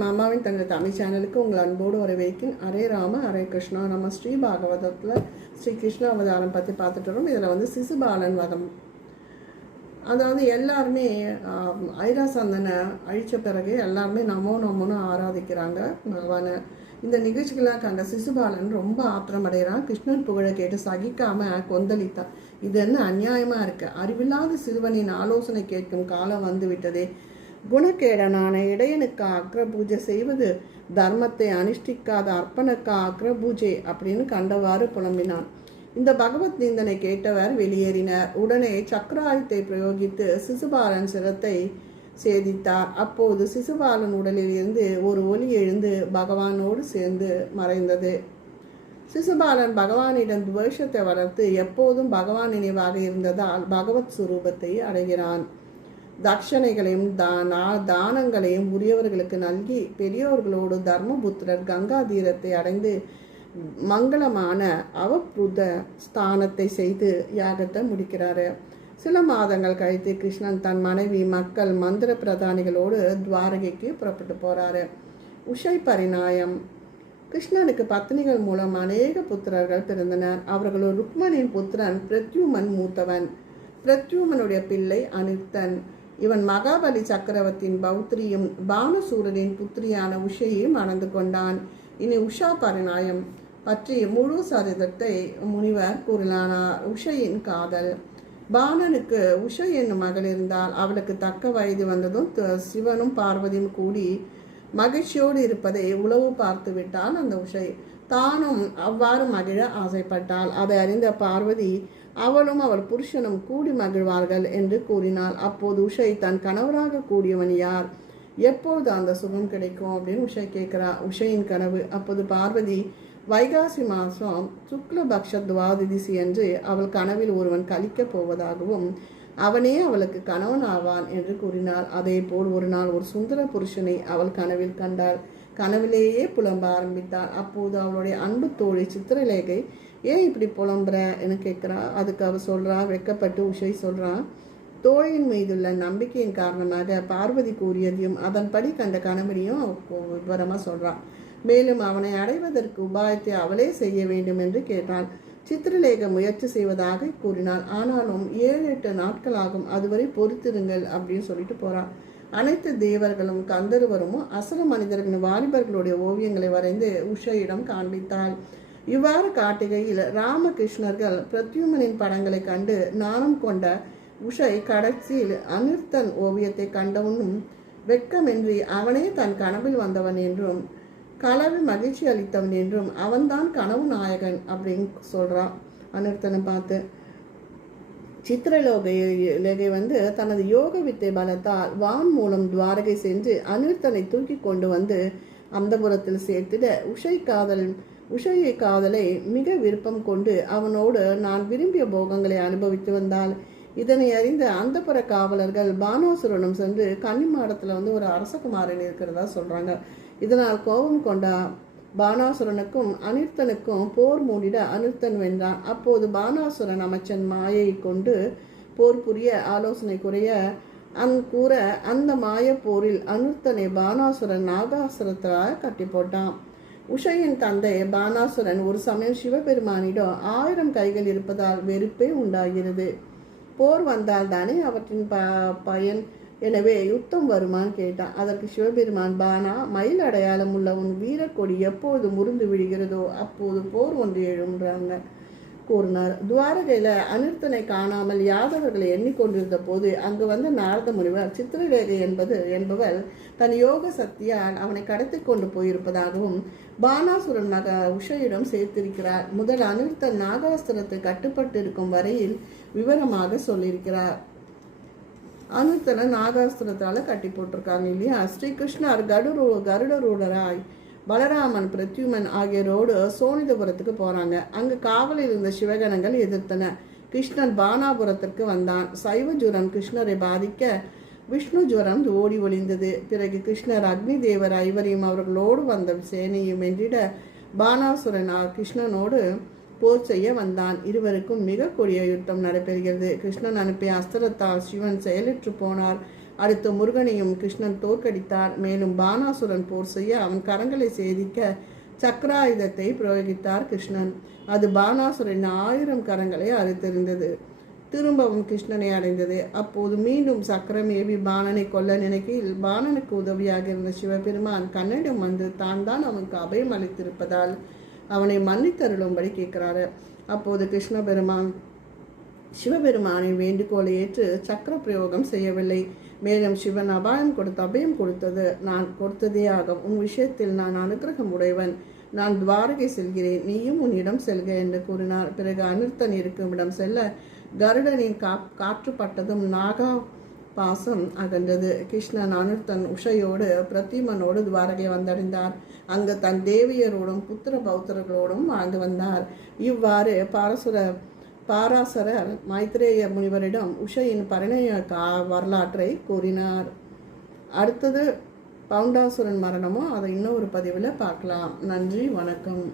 நம்ம அம்மாவின் தனது தமிழ் சேனலுக்கு உங்கள் அன்போடு வரவேற்கின் அரே ராம அரே கிருஷ்ணா. நம்ம ஸ்ரீ பாகவதத்தில் ஸ்ரீ கிருஷ்ண அவதாரம் பற்றி பார்த்துட்டு வரோம். இதில் வந்து சிசுபாலன் வதம். அதாவது எல்லாருமே ஐராசந்தனை அழித்த பிறகு எல்லாருமே நமோ நமோன்னு ஆராதிக்கிறாங்க பகவானை இந்த நிகழ்ச்சிகளாக கண்ட சிசுபாலன் ரொம்ப ஆத்திரமடைகிறான் கிருஷ்ணன் புகழை கேட்டு சகிக்காம கொந்தளித்தான் இது என்ன அநியாயமாக இருக்கு? அறிவில்லாத சிறுவனின் ஆலோசனை கேட்கும் காலம் வந்து விட்டதே. குணக்கேடனான இடையனுக்கு அக்ர பூஜை செய்வது தர்மத்தை அனுஷ்டிக்காத அர்ப்பணக்கா அக்ரபூஜை அப்படின்னு கண்டவாறு புலம்பினான். இந்த பகவத் நிந்தனை கேட்டவர் வெளியேறினர். உடனே சக்கராயுத்தை பிரயோகித்து சிசுபாலன் சிரத்தை சேதித்தார். அப்போது சிசுபாலன் உடலில் இருந்து ஒரு ஒலி எழுந்து பகவானோடு சேர்ந்து மறைந்தது. சிசுபாலன் பகவானிடம் துவேஷத்தை வளர்த்து எப்போதும் பகவான் நினைவாக இருந்ததால் பகவத் சுரூபத்தை அடைகிறான். தட்சணைகளையும் தானா தானங்களையும் உரியவர்களுக்கு நல்கி பெரியோர்களோடு தர்மபுத்திரர் கங்கா தீரத்தை அடைந்து மங்களமான அவபுத ஸ்தானத்தை செய்து யாகத்தை முடிக்கிறாரு. சில மாதங்கள் கழித்து கிருஷ்ணன் தன் மனைவி மக்கள் மந்திர பிரதானிகளோடு துவாரகைக்கு புறப்பட்டு போறாரு. உஷை பரிணாயம். கிருஷ்ணனுக்கு பத்னிகள் மூலம் அநேக புத்திரர்கள் பிறந்தனர். அவர்களுள் ருக்மணியின் புத்திரன் பிரத்யூமன் மூத்தவன். பிரத்யுமனுடைய பிள்ளை அனிருத்தன் இவன் மகாபலி சக்கரவர்த்தியின் பௌத்திரியும் பானசூரரின் புத்திரியான உஷையும் மணந்து கொண்டான். இனி உஷா பரிணாயம் பற்றி முழு சரிதத்தை முனிவர் கூறினார் உஷையின் காதல். பாணனுக்கு உஷை என்னும் மகள் இருந்தால் அவளுக்கு தக்க வயது வந்ததும் சிவனும் பார்வதியும் கூடி மகிழ்ச்சியோடு இருப்பதை உளவு பார்த்து விட்டான் அந்த உஷை. தானும் அவ்வாறு மகிழ ஆசைப்பட்டாள். அதை அறிந்த பார்வதி அவளும் அவள் புருஷனும் கூடி மகிழ்வார்கள் என்று கூறினாள். அப்போது உஷை தன் கணவராக கூடியவன் யார்? எப்பொழுது அந்த சுகம் கிடைக்கும் அப்படின்னு உஷை கேட்கிறா. உஷையின் கனவு. அப்போது பார்வதி வைகாசி மாதம் சுக்லபக்ஷ துவாதிதிசி என்று அவள் கனவில் ஒருவன் கழிக்கப் போவதாகவும் அவனே அவளுக்கு கணவன் ஆவான் என்று கூறினாள். அதே போல் ஒரு நாள் ஒரு சுந்தர புருஷனை அவள் கனவில் கண்டாள். கனவிலேயே புலம்ப ஆரம்பித்தாள். அப்போது அவளுடைய அன்பு தோழி சித்திரலேகை ஏன் இப்படி புலம்புற? கேட்குறா. அதுக்கு அவள் சொல்கிறா வெட்கப்பட்டு உஷை சொல்கிறான் தோழியின் மீதுள்ள நம்பிக்கையின் காரணமாக பார்வதி கூறியதையும் அதன்படி கண்ட கணவனையும் விவரமாக சொல்கிறான் மேலும் அவனை அடைவதற்கு உபாயத்தை அவளே செய்ய வேண்டும் என்று கேட்டாள். சித்திரலேக முயற்சி செய்வதாக கூறினாள். ஆனாலும் ஏழு எட்டு நாட்கள் ஆகும் அதுவரை பொறுத்திருங்கள் அப்படின்னு சொல்லிட்டு போகிறாள் அனைத்து தேவர்களும் கந்தருவரும் அசுர மனிதர்களின் வாலிபர்களுடைய ஓவியங்களை வரைந்து உஷையிடம் காண்பித்தாள். இவ்வாறு காட்டுகையில் ராமகிருஷ்ணர்கள் பிரத்யுமனின் படங்களை கண்டு நாணம் கொண்ட உஷை கடைசியில் அமிர்தன் ஓவியத்தை கண்டவனும் வெட்கமின்றி அவனே தன் கனவில் வந்தவன் என்றும் கலவி மகிழ்ச்சி அளித்தவன் என்றும் அவன்தான் கனவு நாயகன் அப்படின்னு சொல்கிறான் அனிர்த்தனை பார்த்து. சித்திரலோகை வந்து தனது யோக வித்தை பலத்தால் வான் மூலம் துவாரகை சென்று அனிர்த்தனை தூக்கி கொண்டு வந்து அந்தபுரத்தில் சேர்த்திட உஷை காதல் உஷையை காதலை மிக விருப்பம் கொண்டு அவனோடு நான் விரும்பிய போகங்களை அனுபவித்து வந்தால் இதனை அறிந்த அந்தப்புற காவலர்கள் பானோசுரனும் சென்று கன்னிமாடத்தில் வந்து ஒரு அரசகுமாரன் இருக்கிறதா சொல்கிறாங்க இதனால் கோபம் கொண்டா பானாசுரனுக்கும் அனிர்த்தனுக்கும் போர் மூடிட அனிர்த்தன் வென்றான். அப்போது பானாசுரன் அமைச்சன் மாயை கொண்டு போர் புரிய ஆலோசனை குறைய அந் கூற அந்த மாய போரில் அனிர்த்தனை பானாசுரன் நாகாசுரத்தால் கட்டி போட்டான். உஷையின் தந்தை பானாசுரன் ஒரு சமயம் சிவபெருமானிடம் ஆயிரம் கைகள் இருப்பதால் வெறுப்பே உண்டாகிறது. போர் வந்தால் தானே அவற்றின் ப பயன்? எனவே யுத்தம் வருமான்னு கேட்டான். அதற்கு சிவபெருமான் பானா மயில் அடையாளம் உள்ள உன் வீரக்கொடி எப்போது முறிந்து விழுகிறதோ அப்போது போர் ஒன்று எழுன்றாங்க கூறினார். துவாரகையில் அனிர்த்தனை காணாமல் யாதவர்களை எண்ணிக்கொண்டிருந்த போது அங்கு வந்த நாரத முனிவர் சித்திரவேகை என்பது என்பவர் தன் யோக சக்தியால் அவனை கடத்தி கொண்டு போயிருப்பதாகவும் பானாசுரன் மக உஷையிடம் சேர்த்திருக்கிறார். முதல் அனிர்த்த நாகாஸ்திரத்தை கட்டுப்பட்டு இருக்கும் வரையில் விவரமாக சொல்லியிருக்கிறார். அனுத்தனை நாகாஸ்திரத்தால் கட்டி போட்டிருக்காங்க இல்லையா? ஸ்ரீகிருஷ்ணர் கருட கருடரூடராய் பலராமன் பிரத்யுமன் ஆகியோரோடு சோனிதபுரத்துக்கு போறாங்க. அங்கு காவலில் இருந்த சிவகணங்கள் எதிர்த்தன. கிருஷ்ணன் பானாபுரத்திற்கு வந்தான். சைவ ஜுரம் கிருஷ்ணரை பாதிக்க விஷ்ணு ஜுரம் ஓடி ஒளிந்தது. பிறகு கிருஷ்ணர் அக்னி தேவர் ஐவரையும் அவர்களோடு வந்த சேனையும் என்றிட பானாசுரன் கிருஷ்ணனோடு போர் செய்ய வந்தான். இருவருக்கும் மிக கொடிய யுத்தம் நடைபெறுகிறது. கிருஷ்ணன் அனுப்பிய அஸ்திரத்தால் சிவன் செயலிற்று போனார். அடுத்து முருகனையும் கிருஷ்ணன் தோற்கடித்தார். மேலும் பானாசுரன் போர் செய்ய அவன் கரங்களை சேதிக்க சக்கராயுதத்தை பிரயோகித்தார் கிருஷ்ணன். அது பானாசுரன் ஆயிரம் கரங்களை அறுத்திருந்தது திரும்பவும் கிருஷ்ணனை அடைந்தது. அப்போது மீண்டும் சக்கரம் ஏவி பாணனை கொல்ல நினைக்கையில் பாணனுக்கு உதவியாக இருந்த சிவபெருமான் கண்ணனிடம் வந்து தான் தான் அவனுக்கு அபயம் அளித்திருப்பதால் அவனை மன்னித்தருளும்படி கேட்கிறாரு. அப்போது கிருஷ்ண பெருமான் சிவபெருமானின் வேண்டுகோளை ஏற்று சக்கர பிரயோகம் செய்யவில்லை. மேலும் சிவன் அபாயம் கொடுத்து அபயம் கொடுத்தது. நான் கொடுத்ததே ஆகும் உன் விஷயத்தில் நான் அனுகிரகம் உடையவன். நான் துவாரகை செல்கிறேன். நீயும் உன்னிடம் செல்க என்று கூறினார். பிறகு அனிர்த்தன் இருக்கும் இடம் செல்ல கருடனின் கா காற்றுப்பட்டதும் நாகா பாசம் அகன்றது. கிருஷ்ணன் அனுர்த்தன் உஷையோடு பிரத்திமனோடு துவாரகை வந்தடைந்தார். அங்கு தன் தேவியரோடும் புத்திர பௌத்தர்களோடும் வாழ்ந்து வந்தார். இவ்வாறு பாரசுர பாராசரர் மைத்ரேய முனிவரிடம் உஷையின் பரிணய கா வரலாற்றை கூறினார். அடுத்தது பவுண்டாசுரன் மரணமோ? அதை இன்னொரு பதிவில் பார்க்கலாம். நன்றி வணக்கம்.